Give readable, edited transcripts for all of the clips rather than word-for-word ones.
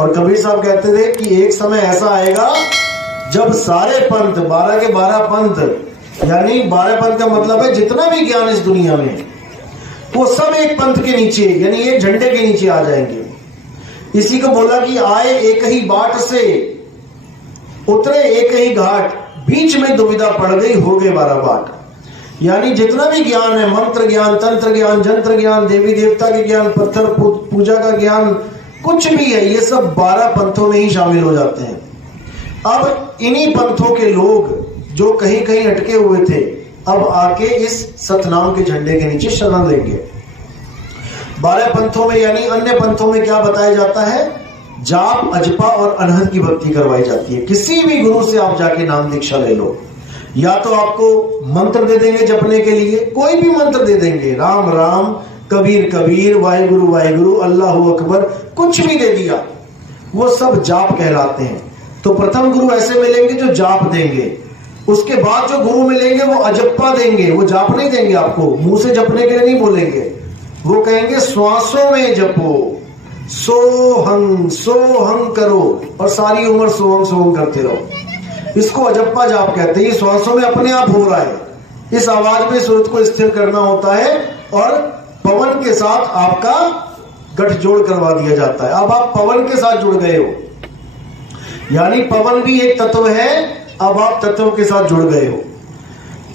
और कबीर साहब कहते थे कि एक समय ऐसा आएगा जब सारे पंथ 12 के 12 पंथ, यानी 12 पंथ का मतलब है जितना भी ज्ञान इस दुनिया में, वो सब एक पंथ के नीचे, यानी एक झंडे के नीचे आ जाएंगे। इसी को बोला कि आए एक ही बाट से, उतरे एक ही घाट, बीच में दुविधा पड़ गई, हो गए 12 बाट। यानी जितना भी ज्ञान है, मंत्र ज्ञान, तंत्र ज्ञान, जंत्र ज्ञान, देवी देवता के ज्ञान, पत्थर पूजा का ज्ञान, कुछ भी है, ये सब 12 पंथों में ही शामिल हो जाते हैं। अब इन्हीं पंथों के लोग जो कहीं कहीं अटके हुए थे, अब आके इस सतनाम के झंडे के नीचे शरण लेंगे। 12 पंथों में यानी अन्य पंथों में क्या बताया जाता है? जाप, अजपा और अनहद की भक्ति करवाई जाती है। किसी भी गुरु से आप जाके नाम दीक्षा ले लो, या तो आपको मंत्र दे देंगे जपने के लिए, कोई भी मंत्र दे देंगे, राम राम, कबीर कबीर, वाहिगुरु वाहिगुरु, अल्लाहु अकबर, कुछ भी दे दिया, वो सब जाप कहलाते हैं। तो प्रथम गुरु ऐसे मिलेंगे जो जाप देंगे, उसके बाद जो गुरु मिलेंगे वो अजप्पा देंगे, वो जाप नहीं देंगे आपको, मुंह से जपने के लिए नहीं बोलेंगे, वो कहेंगे श्वासों में जपो, सोहं करो और सारी उम्र सोहं करते रहो। इसको अजप्पा जाप कहते हैं। ये श्वासों में अपने आप हो रहा है, इस आवाज में सुरत को स्थिर करना होता है और पवन के साथ आपका गठजोड़ करवा दिया जाता है। अब आप पवन के साथ जुड़ गए हो, यानी पवन भी एक तत्व है, अब आप तत्व के साथ जुड़ गए हो।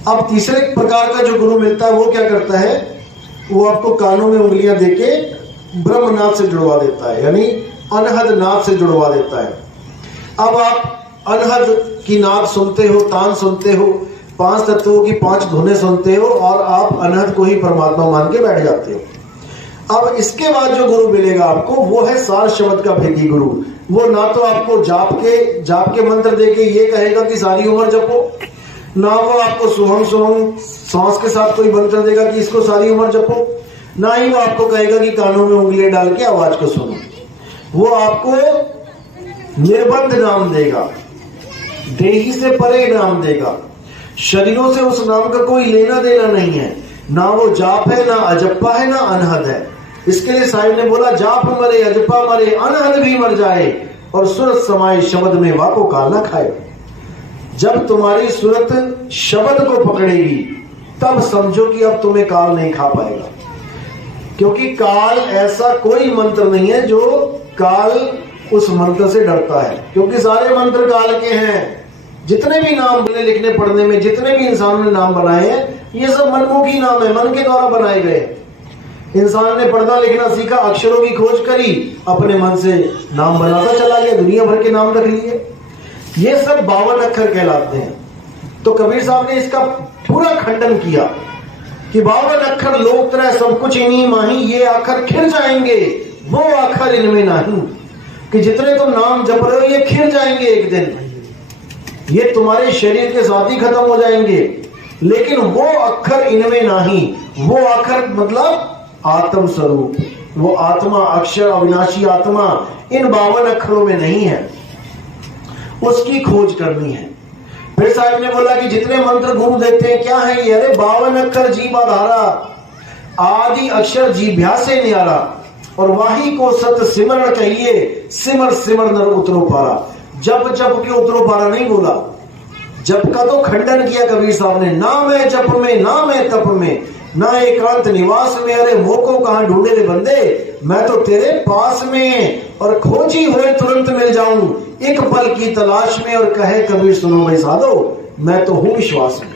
अब तीसरे प्रकार का जो गुरु मिलता है वो क्या करता है? वो आपको कानों में उंगलियां देके ब्रह्मनाद से जुड़वा देता है, यानी अनहद नाद से जुड़वा देता है। अब आप अनहद की नाद सुनते हो, तान सुनते हो, 5 तत्वों की 5 धुनें सुनते हो और आप अनहद को ही परमात्मा मान के बैठ जाते हो। अब इसके बाद जो गुरु मिलेगा आपको वो है सार शब्द का भेदी गुरु। वो ना तो आपको जाप के मंत्र देके ये कहेगा कि सारी उम्र जपो, ना वो आपको सोहम सांस के साथ कोई मंत्र देगा कि इसको सारी उम्र जपो, ना ही वो आपको कहेगा कि कानों में उंगलियां डाल के आवाज को सुनो। वो आपको निर्बंध नाम देगा, देही से परे नाम देगा, शरीरों से उस नाम का कोई लेना देना नहीं है, ना वो जाप है, ना अजप्पा है, ना अनहद है। इसके लिए साहिब ने बोला जाप मरे, अजपा मरे, अनहद भी मर जाए और सूरत समाये शब्द में वाको काल ना खाए। जब तुम्हारी सूरत शब्द को पकड़ेगी तब समझो कि अब तुम्हें काल नहीं खा पाएगा, क्योंकि काल ऐसा कोई मंत्र नहीं है जो काल उस मंत्र से डरता है, क्योंकि सारे मंत्र काल के हैं। जितने भी नाम लिखने पढ़ने में जितने भी इंसान ने नाम बनाए हैं, ये सब मनमुखी नाम है, मन के द्वारा बनाए गए। इंसान ने पढ़ना लिखना सीखा, अक्षरों की खोज करी, अपने मन से नाम बनाता चला गया, दुनिया भर के नाम रख लिए। ये सब 52 अक्षर कहलाते हैं। तो कबीर साहब ने इसका पूरा खंडन किया कि 52 अक्षर लोक तरह सब कुछ इन्हीं माही, ये अक्षर खिर जाएंगे, वो अक्षर इनमें नहीं। कि जितने तुम नाम जप रहे हो ये खिर जाएंगे एक दिन, ये तुम्हारे शरीर के साथ ही खत्म हो जाएंगे, लेकिन वो अक्षर इनमें नहीं। वो अक्षर मतलब आत्म स्वरूप, वो आत्मा, अक्षर, अविनाशी आत्मा इन 52 अक्षरों में नहीं है, उसकी खोज करनी है। फिर साहब ने बोला कि जितने मंत्र गुरु देते हैं क्या है ये? अरे 52 अक्षर जीव आधारा, आदि अक्षर जीभ्या से न्यारा, और वाही को सत सिमरण कहिए, सिमर सिमर नर उतरो पारा। जप जप के उतरो पारा नहीं बोला, जप का तो खंडन किया कबीर साहब ने। ना मैं जप में, ना मैं तप में, ना एकांत निवास में, अरे मोको कहां ढूंढे रे बंदे, मैं तो तेरे पास में, और खोजी हुए तुरंत मिल जाऊं एक पल की तलाश में। और कहे कबीर सुनो भाई साधो, मैं तो हूं विश्वास में।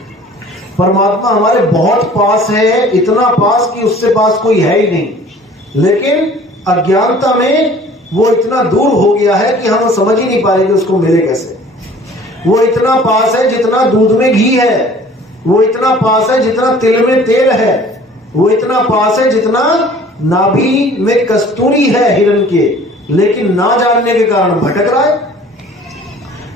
परमात्मा हमारे बहुत पास है, इतना पास कि उससे पास कोई है ही नहीं, लेकिन अज्ञानता में वो इतना दूर हो गया है कि हम समझ ही नहीं पा रहे कि उसको मिले कैसे। वो इतना पास है जितना दूध में घी है, वो इतना पास है जितना तिल में तेल है, वो इतना पास है जितना नाभि में कस्तूरी है हिरण के, लेकिन ना जानने के कारण भटक रहा है।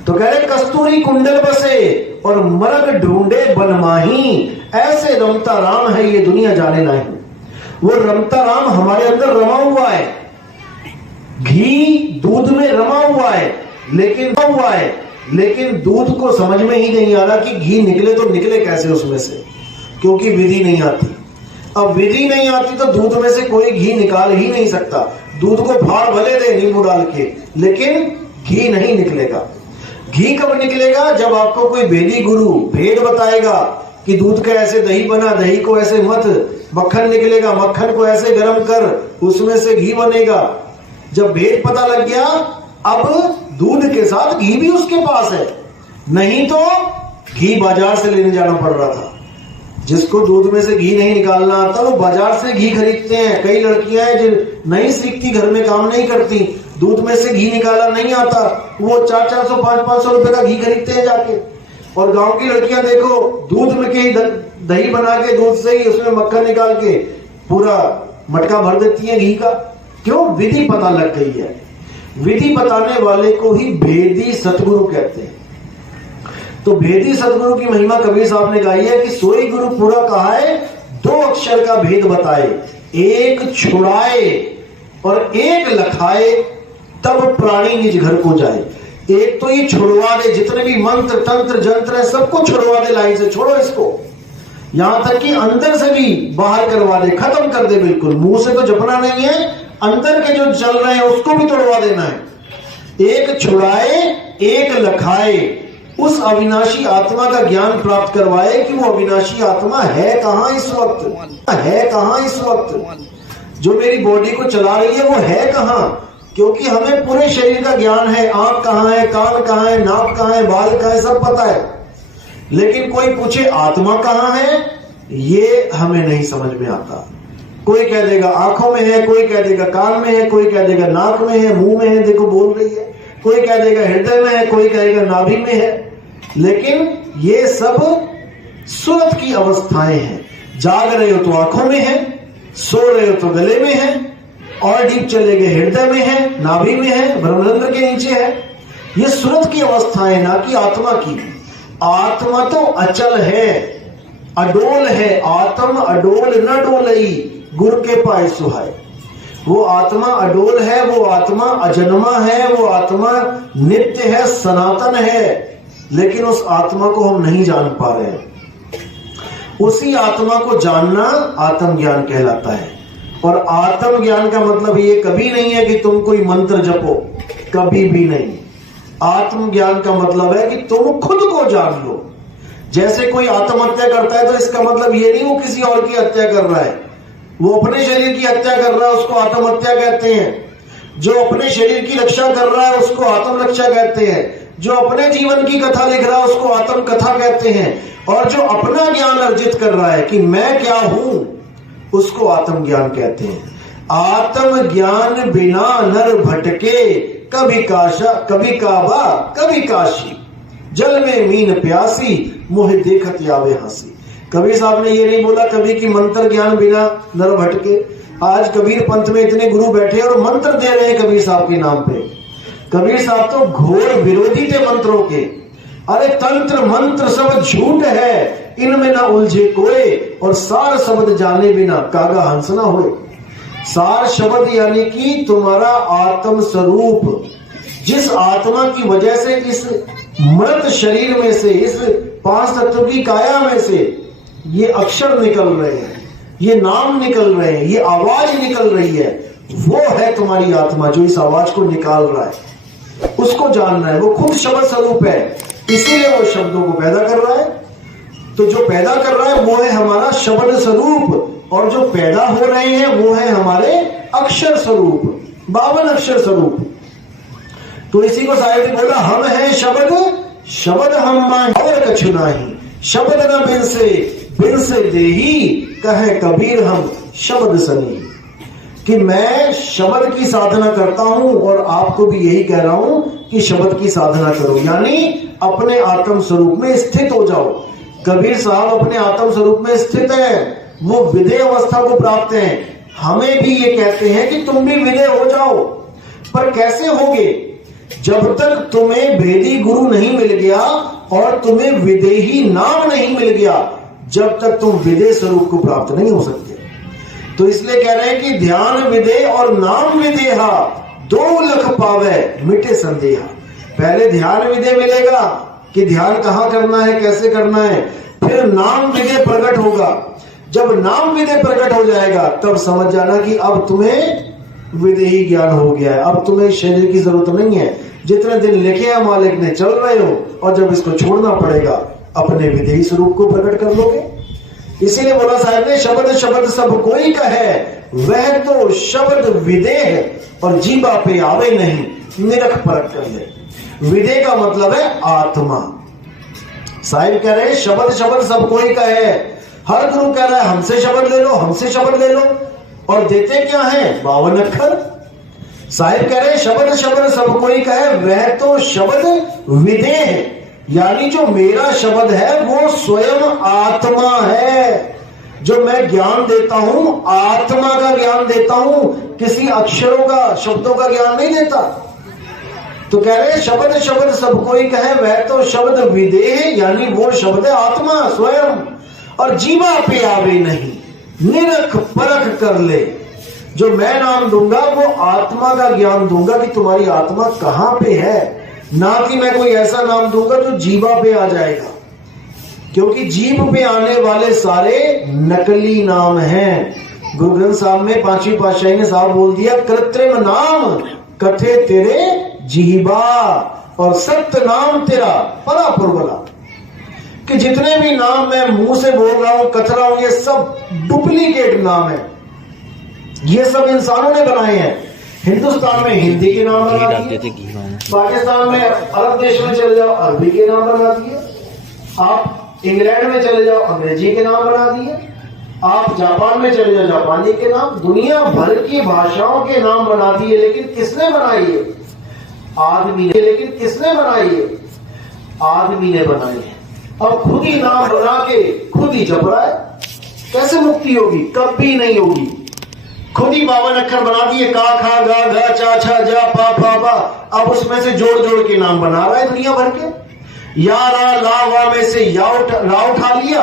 तो कह रहे कस्तूरी कुंडल बसे और मरग ढूंढे बनमाही, ऐसे रमता राम है ये दुनिया जाने नहीं। वो रमता राम हमारे अंदर रमा हुआ है, घी दूध में रमा हुआ है, लेकिन दूध को समझ में ही नहीं आ रहा कि घी निकले तो निकले कैसे उसमें से, क्योंकि विधि नहीं आती। अब विधि नहीं आती तो दूध में से कोई घी निकाल ही नहीं सकता। दूध को फाड़ भले दे नींबू डाल के, लेकिन घी नहीं निकलेगा। घी कब निकलेगा? जब आपको कोई भेदी गुरु भेद बताएगा कि दूध का ऐसे दही बना, दही को ऐसे मत, मक्खन निकलेगा, मक्खन को ऐसे गर्म कर, उसमें से घी बनेगा। जब भेद पता लग गया, अब दूध के साथ घी भी उसके पास है, नहीं तो घी बाजार से लेने जाना पड़ रहा था। जिसको दूध में से घी नहीं निकालना आता वो बाजार से घी खरीदते हैं। कई लड़कियां हैं जो नहीं सीखती, घर में काम नहीं करती, दूध में से घी निकाला नहीं आता, वो 400-400 500-500 रुपए का घी खरीदते हैं जाके। और गांव की लड़कियां देखो, दूध में के दही बना के दूध से ही उसमें मक्खन निकाल के पूरा मटका भर देती है घी का। क्यों? विधि पता लग गई है। विधि बताने वाले को ही भेदी सतगुरु कहते हैं। तो भेदी सतगुरु की महिमा कबीर साहब ने गाई है कि सोई गुरु पूरा कहा है, 2 अक्षर का भेद बताए, एक छुड़ाए और एक लखाए, तब प्राणी निज घर को जाए। एक तो ये छुड़वा दे, जितने भी मंत्र तंत्र जंत्र है सबको छुड़वा दे, लाइन से छोड़ो इसको, यहां तक कि अंदर से भी बाहर करवा दे, खत्म कर दे बिल्कुल। मुंह से तो जपना नहीं है, अंदर के जो चल रहे हैं उसको भी तोड़वा देना है। एक छुड़ाए एक लखाए, उस अविनाशी आत्मा का ज्ञान प्राप्त करवाए कि वो अविनाशी आत्मा है कहां इस वक्त, है कहां इस वक्त, जो मेरी बॉडी को चला रही है वो है कहां। क्योंकि हमें पूरे शरीर का ज्ञान है, आंख कहां है, कान कहां है, नाक कहां है, बाल कहां है, सब पता है, लेकिन कोई पूछे आत्मा कहां है, ये हमें नहीं समझ में आता। कोई कह देगा आंखों में है, कोई कह देगा कान में है, कोई कह देगा नाक में है, मुंह में है, देखो बोल रही है, कोई कह देगा हृदय में है, कोई कहेगा नाभि में है। लेकिन ये सब सुरत की अवस्थाएं हैं। जाग रहे हो तो आंखों में है, सो रहे हो तो गले में है, और डीप चले गए हृदय में है, नाभि में है, ब्रह्मरंध्र के नीचे है। ये सुरत की अवस्थाएं, ना कि आत्मा की। आत्मा तो अचल है, अडोल है। आत्म अडोल न डोलई, गुरु के पाए सुहाय। वो आत्मा अडोल है, वो आत्मा अजन्मा है, वो आत्मा नित्य है, सनातन है, लेकिन उस आत्मा को हम नहीं जान पा रहे हैं। उसी आत्मा को जानना आत्मज्ञान कहलाता है। और आत्मज्ञान का मतलब ये कभी नहीं है कि तुम कोई मंत्र जपो, कभी भी नहीं। आत्मज्ञान का मतलब है कि तुम खुद को जान लो। जैसे कोई आत्महत्या करता है तो इसका मतलब ये नहीं वो किसी और की हत्या कर रहा है, वो अपने शरीर की हत्या कर रहा है, उसको आत्महत्या कहते हैं। जो अपने शरीर की रक्षा कर रहा है उसको आत्मरक्षा कहते हैं। जो अपने जीवन की कथा लिख रहा है उसको आत्म कथा कहते हैं। और जो अपना ज्ञान अर्जित कर रहा है कि मैं क्या हूं, उसको आत्मज्ञान कहते हैं। आत्मज्ञान बिना नर भटके, कभी काशा कभी काबा कभी काशी, जल में मीन प्यासी, मोह देखत आवे हंसी। कबीर साहब ने ये नहीं बोला कभी कि मंत्र ज्ञान बिना नर भटके। आज कबीर पंथ में इतने गुरु बैठे और मंत्र दे रहे हैं कबीर साहब के नाम पे। कबीर साहब तो घोर विरोधी थे मंत्रों के। अरे तंत्र मंत्र सब झूठ है, इनमें ना उलझे कोई, और सार शब्द जाने बिना कागा हंस ना होए। सार शब्द यानी कि तुम्हारा आत्म स्वरूप, जिस आत्मा की वजह से इस मृत शरीर में से, इस 5 तत्व की काया में से ये अक्षर निकल रहे हैं, ये नाम निकल रहे हैं, ये आवाज निकल रही है, वो है तुम्हारी आत्मा जो इस आवाज को निकाल रहा है। उसको जानना है। वो खुद शब्द स्वरूप है, इसीलिए वो शब्दों को पैदा कर रहा है। तो जो पैदा कर रहा है वो है हमारा शब्द स्वरूप, और जो पैदा हो रहे हैं वो है हमारे अक्षर स्वरूप, 52 अक्षर स्वरूप। तो इसी को साहिब ने बोला, हम हैं शब्द, शब्द हम मां और कछु नाही, शब्द न बिन से देही, कहे कबीर हम शब्द सनी। कि मैं शब्द की साधना करता हूं और आपको भी यही कह रहा हूं कि शब्द की साधना करो, यानी अपने आत्म स्वरूप में स्थित हो जाओ। कबीर साहब अपने आत्म स्वरूप में स्थित है, वो विधेय अवस्था को प्राप्त है। हमें भी ये कहते हैं कि तुम भी विधेय हो जाओ, पर कैसे होगे? जब तक तुम्हें भेदी गुरु नहीं मिल गया और तुम्हें विदेही नाम नहीं मिल गया, जब तक तुम विधेय स्वरूप को प्राप्त नहीं हो सकते। तो इसलिए कह रहे हैं कि ध्यान विधेय और नाम विधेहा, 2 लख पावे मिटे संदेहा। पहले ध्यान विधेय मिलेगा कि ध्यान कहां करना है, कैसे करना है, फिर नाम विधेय प्रकट होगा। जब नाम विधेय प्रकट हो जाएगा तब समझ जाना कि अब तुम्हें विदेही ज्ञान हो गया है। अब तुम्हें शरीर की जरूरत नहीं है, जितने दिन लिखे हैं मालिक ने चल रहे हो, और जब इसको छोड़ना पड़ेगा अपने विदेही स्वरूप को प्रकट कर लोगे। इसीलिए बोला साहब ने, शब्द शब्द सब कोई कहे, वह तो शब्द विदेह और जीवा पे आवे नहीं, निरख परख कर ले। विदेह का मतलब है आत्मा। साहिब कह रहे हैं शब्द शब्द सब कोई कहे, हर गुरु कह रहा है हमसे शब्द ले लो, हमसे शब्द ले लो, और देते क्या है 52 अक्षर। साहिब कह रहे शब्द शब्द सब कोई कहे, वह तो शब्द विदेह, यानी जो मेरा शब्द है वो स्वयं आत्मा है। जो मैं ज्ञान देता हूं आत्मा का ज्ञान देता हूं, किसी अक्षरों का शब्दों का ज्ञान नहीं देता। तो कह रहे शब्द शब्द सब कोई कहे, वह तो शब्द विदेह, यानी वो शब्द आत्मा स्वयं, और जीवा पे आवे नहीं, निरख परख कर ले। जो मैं नाम दूंगा वो आत्मा का ज्ञान दूंगा कि तुम्हारी आत्मा कहां पे है, ना कि मैं कोई ऐसा नाम दूंगा जो जीवा पे आ जाएगा, क्योंकि जीव पे आने वाले सारे नकली नाम हैं। गुरु ग्रंथ साहब में 5वीं पातशाही ने साहब बोल दिया, कृत्रिम नाम कथे तेरे जीवा, और सत्य नाम तेरा परा पुरबला। कि जितने भी नाम मैं मुंह से बोल रहा हूं, कथ रहा हूं, ये सब डुप्लीकेट नाम है, ये सब इंसानों ने बनाए हैं। हिंदुस्तान में हिंदी के नाम बना दिए, पाकिस्तान में अरब देश में चले जाओ अरबी के नाम बना दिए, आप इंग्लैंड में चले जाओ अंग्रेजी के नाम बना दिए, आप जापान में चले जाओ जापानी के नाम, दुनिया भर की भाषाओं के नाम बना दिए। लेकिन किसने बनाई है? आदमी ने। लेकिन किसने बनाई है? आदमी ने बनाई है। अब खुद ही नाम बना के खुद ही जप रहा है, कैसे मुक्ति होगी? कभी नहीं होगी। खुद ही 52 अक्षर बना दिए, का खा गा गा चा छा जा पा पा बा। अब उसमें से जोड़ जोड़ के नाम बना रहा है दुनिया भर के। या रा ला वा में से रा उठा लिया,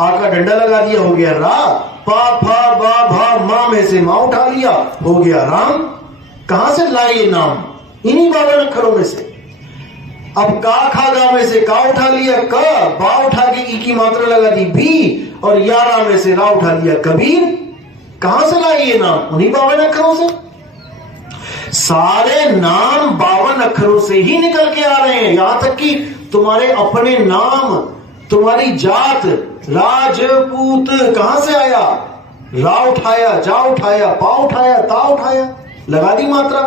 आ का डंडा लगा दिया, हो गया रा। पा फा बा भा मा में से मां उठा लिया, हो गया राम। कहां से लाए ये नाम? इन्हीं 52 अक्षरों में से। अब का खा गा में से का उठा लिया, क बा उठा के ई की मात्रा लगा दी बी, और यारा में से रा उठा लिया कबीर। कहां से लाए ये नाम? उन्हीं 52 अक्षरों से। सारे नाम 52 अक्षरों से ही निकल के आ रहे हैं। यहां तक कि तुम्हारे अपने नाम, तुम्हारी जात राजपूत कहां से आया? रा उठाया, जा उठाया, पा उठाया, ता उठाया, लगा दी मात्रा।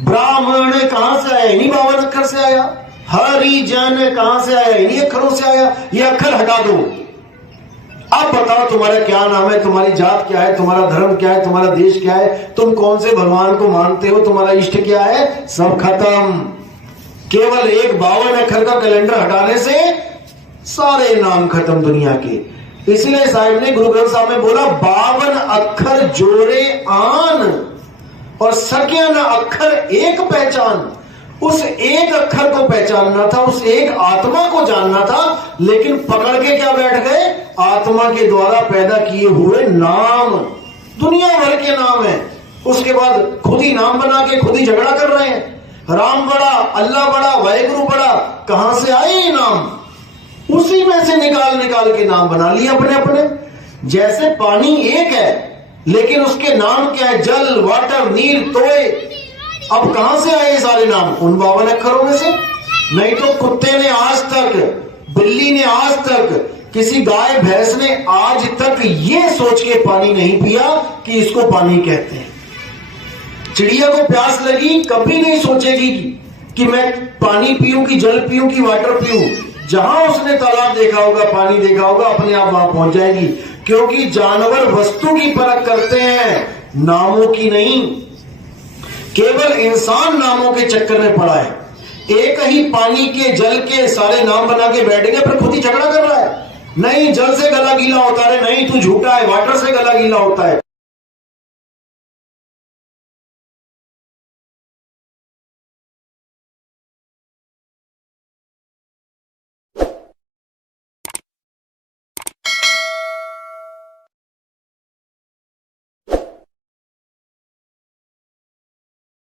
ब्राह्मण कहां से आया? इन्हीं 52 अक्षर से आया। हरिजन कहां से आया? इन्हीं अक्षरों से आया। ये अक्षर हटा दो, अब बताओ तुम्हारा क्या नाम है, तुम्हारी जात क्या है, तुम्हारा धर्म क्या है, तुम्हारा देश क्या है, तुम कौन से भगवान को मानते हो, तुम्हारा इष्ट क्या है, सब खत्म। केवल एक 52 अक्षर का कैलेंडर हटाने से सारे नाम खत्म दुनिया के। इसीलिए साहिब ने गुरु ग्रंथ साहब में बोला, 52 अक्षर जोड़े आन, और सके न अक्षर एक पहचान। उस एक अक्षर को पहचानना था, उस एक आत्मा को जानना था, लेकिन पकड़ के क्या बैठ गए? आत्मा के द्वारा पैदा किए हुए नाम, दुनिया भर के नाम है। उसके बाद खुद ही नाम बना के खुद ही झगड़ा कर रहे हैं। राम बड़ा, अल्लाह बड़ा, वाहेगुरु बड़ा, कहां से आए ये नाम? उसी में से निकाल निकाल के नाम बना लिए अपने अपने। जैसे पानी एक है, लेकिन उसके नाम क्या है? जल, वाटर, नीर, तोय। अब कहां से आए सारे नाम? उन 52 अक्षरों में से। नहीं तो कुत्ते ने आज तक, बिल्ली ने आज तक, किसी गाय भैंस ने आज तक ये सोच के पानी नहीं पिया कि इसको पानी कहते हैं। चिड़िया को प्यास लगी, कभी नहीं सोचेगी कि मैं पानी पीऊं कि जल पीऊं कि वाटर पीऊं। जहां उसने तालाब देखा होगा, पानी देखा होगा, अपने आप वहां पहुंच जाएगी। क्योंकि जानवर वस्तु की परख करते हैं, नामों की नहीं। केवल इंसान नामों के चक्कर में पड़ा है। एक ही पानी के, जल के सारे नाम बना के बैठ गए, पर खुद ही झगड़ा कर रहा है। नहीं, जल से गला गीला होता है, नहीं तू झूठा है, वाटर से गला गीला होता है।